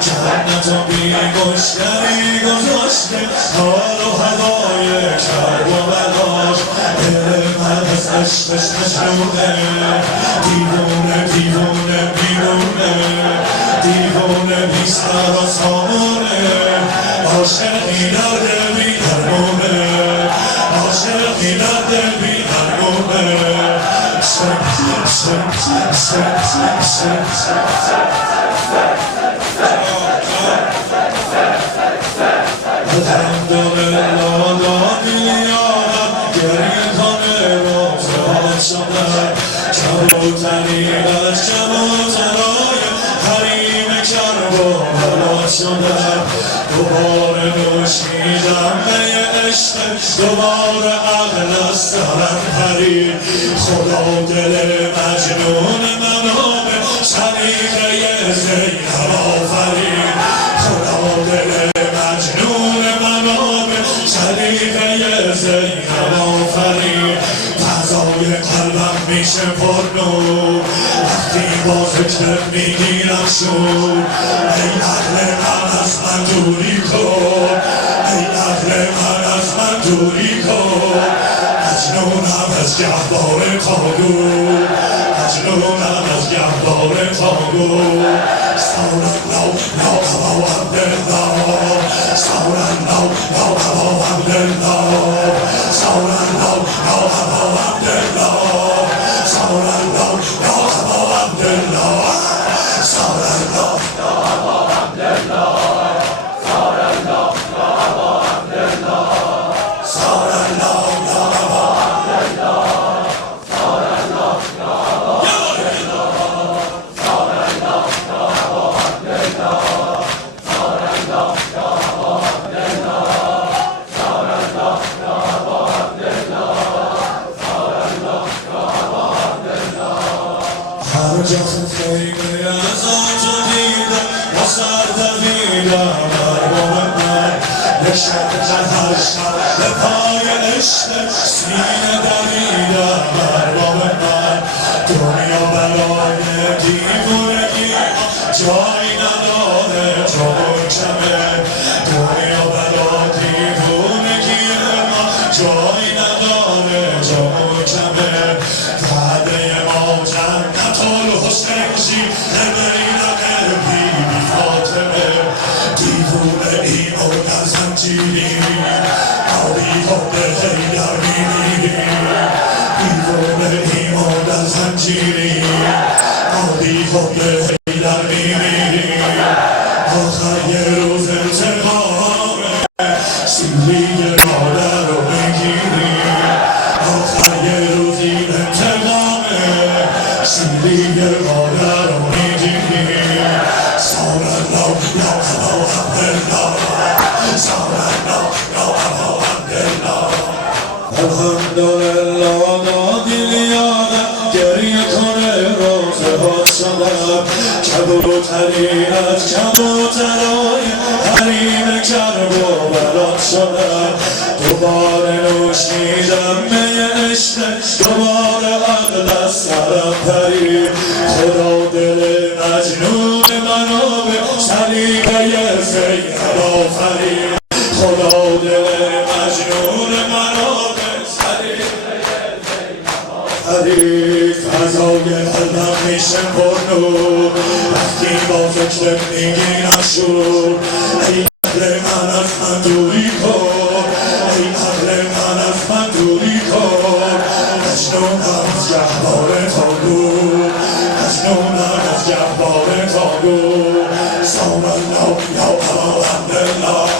جنت و بی مشتری گذاشته حال و هوای کرب و بلاش دل من از عشقش مشروعه دیوونه دیوونه بیرونه دیوونه بی سر و سامونه عاشقی در دل بی درمونه عاشقی در دل بی درمونه الحمدلله دادی آمد گریه کنه روزهات شده کبوترین از کبوترهای حریم کرب و بلاد شده دوباره نوشیدم می عشق دوباره عقل از سرم پرید خدا دل مجنون منو به سلیقه زینب آفرید خدا دل مجنون منو به سلیقه زینب آفرید فضای قلبم میشه پرنور وقتی با ذکر میگیرم شور ای عقل من از من دوری کن ای عقل من از من دوری کن مجنونم از گهوار تاگور مجنونم از گهوار تاگور سالالله یا ابا عبدالله سالالله یا ابا عبدالله سالالله یا ابا عبدالله سالالله یا ابا عبدالله سالالله یا ابا عبدالله سالالله یا ابا عبدالله سالالله یا ابا عبدالله سالالله یا ابا عبدالله سالالله یا ابا عبدالله سالالله یا ابا عبدالله سالالله یا ابا عبدالله سالالله یا ابا عبدالله هر جا خیمه از آنجا دیدم با سر دویدم ارباب من نشد هر شب به پای عشق سینه دویدم ارباب من دنیا برای دیوونگی جایی نداره تو محکمه دنیا برای دیوونگی ما جایی نداره تو محکمه وعده ما جنت الحسین نمیرین قلبی بی فاطمه دیوونه ای و در زنجیری آبی خود حیدر میمیری دیوونه ای و در زنجیری آبی خود حیدر میمیری آخر یه روز انتقامه سیلی مادر رو بگیری آخر یه روزی انتقامه سیلی مادر رو میگیری سالالله یا ابا عبدالله سالالله یا ابا عبدالله الحمدلله دادی یادم گریه کنه روزهات شدم کبوترین از کبوترهای حریم کرب و بلاد شدم دوباره نوشیدم می عشق دوباره عقل از سرم پرید خدا دل مجنون منو به سلیقه زینب آفرید خدا دل مجنون منو به سلیقه زینب آفرید فضای قلبم میشه پرنور وقتی با ذکر میگیرم شور ای عقل من از من دوری کن ای عقل من از من دوری کن مجنونم از گهوار تاگور مجنونم از گهوار تاگور سالالله یا ابا عبدالله